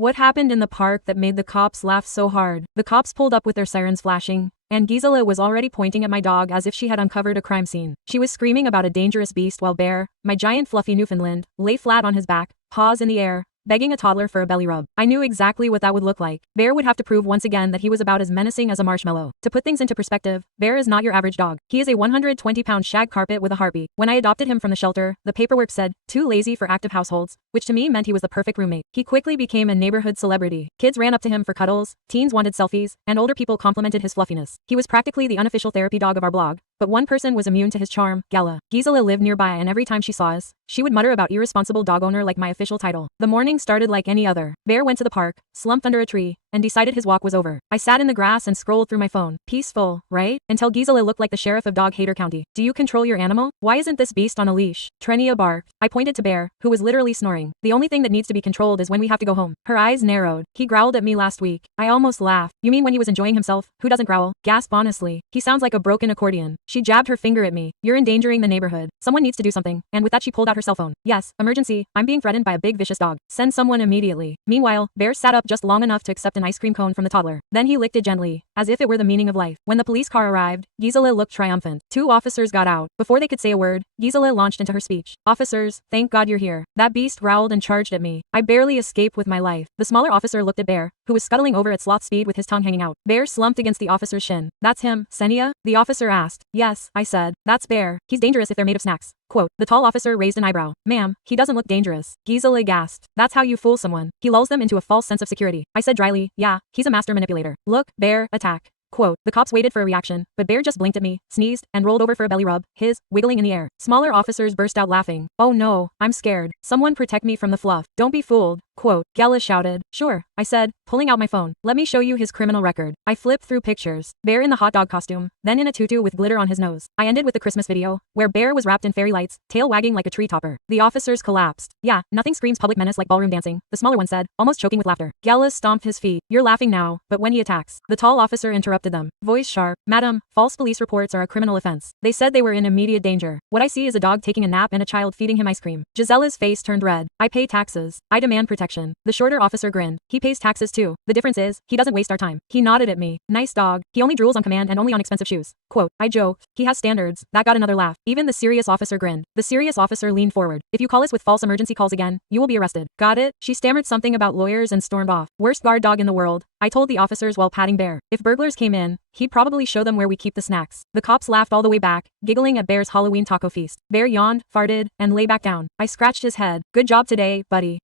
What happened in the park that made the cops laugh so hard? The cops pulled up with their sirens flashing, and Gisela was already pointing at my dog as if she had uncovered a crime scene. She was screaming about a dangerous beast while Bear, my giant fluffy Newfoundland, lay flat on his back, paws in the air, begging a toddler for a belly rub. I knew exactly what that would look like. Bear would have to prove once again that he was about as menacing as a marshmallow. To put things into perspective, Bear is not your average dog. He is a 120-pound shag carpet with a heartbeat. When I adopted him from the shelter, the paperwork said, too lazy for active households, which to me meant he was the perfect roommate. He quickly became a neighborhood celebrity. Kids ran up to him for cuddles, teens wanted selfies, and older people complimented his fluffiness. He was practically the unofficial therapy dog of our blog. But one person was immune to his charm, Gala. Gisela lived nearby, and every time she saw us, she would mutter about irresponsible dog owner like my official title. The morning started like any other. Bear went to the park, slumped under a tree, and decided his walk was over. I sat in the grass and scrolled through my phone. Peaceful, right? Until Gisela looked like the sheriff of Dog Hater County. Do you control your animal? Why isn't this beast on a leash? Trenia barked. I pointed to Bear, who was literally snoring. The only thing that needs to be controlled is when we have to go home. Her eyes narrowed. He growled at me last week. I almost laughed. You mean when he was enjoying himself? Who doesn't growl? Gasp honestly. He sounds like a broken accordion. She jabbed her finger at me. You're endangering the neighborhood. Someone needs to do something. And with that she pulled out her cell phone. Yes, emergency. I'm being threatened by a big vicious dog. Send someone immediately. Meanwhile, Bear sat up just long enough to accept an ice cream cone from the toddler. Then he licked it gently, as if it were the meaning of life. When the police car arrived, Gisela looked triumphant. 2 officers got out. Before they could say a word, Gisela launched into her speech. Officers, thank God you're here. That beast growled and charged at me. I barely escaped with my life. The smaller officer looked at Bear, who was scuttling over at sloth speed with his tongue hanging out. Bear slumped against the officer's shin. That's him, Senia? The officer asked. Yes, I said. That's Bear. He's dangerous if they're made of snacks. Quote, the tall officer raised an eyebrow. Ma'am, he doesn't look dangerous. Gisela gasped. That's how you fool someone. He lulls them into a false sense of security. I said dryly, yeah, he's a master manipulator. Look, Bear, attack. Quote, the cops waited for a reaction, but Bear just blinked at me, sneezed, and rolled over for a belly rub, his, wiggling in the air. Smaller officers burst out laughing. Oh no, I'm scared. Someone protect me from the fluff. Don't be fooled. Quote, Gala shouted. Sure, I said, pulling out my phone. Let me show you his criminal record. I flipped through pictures. Bear in the hot dog costume, then in a tutu with glitter on his nose. I ended with the Christmas video, where Bear was wrapped in fairy lights, tail wagging like a tree topper. The officers collapsed. Yeah, nothing screams public menace like ballroom dancing, the smaller one said, almost choking with laughter. Gala stomped his feet. You're laughing now, but when he attacks. The tall officer interrupted them. Voice sharp. Madam, false police reports are a criminal offense. They said they were in immediate danger. What I see is a dog taking a nap and a child feeding him ice cream. Gisela's face turned red. I pay taxes. I demand protection. The shorter officer grinned. He pays taxes too. The difference is, he doesn't waste our time. He nodded at me. Nice dog. He only drools on command and only on expensive shoes. Quote, I joked. He has standards. That got another laugh. Even the serious officer grinned. The serious officer leaned forward. If you call us with false emergency calls again, you will be arrested. Got it? She stammered something about lawyers and stormed off. Worst guard dog in the world, I told the officers while patting Bear. If burglars came in, he'd probably show them where we keep the snacks. The cops laughed all the way back, giggling at Bear's Halloween taco feast. Bear yawned, farted, and lay back down. I scratched his head. Good job today, buddy.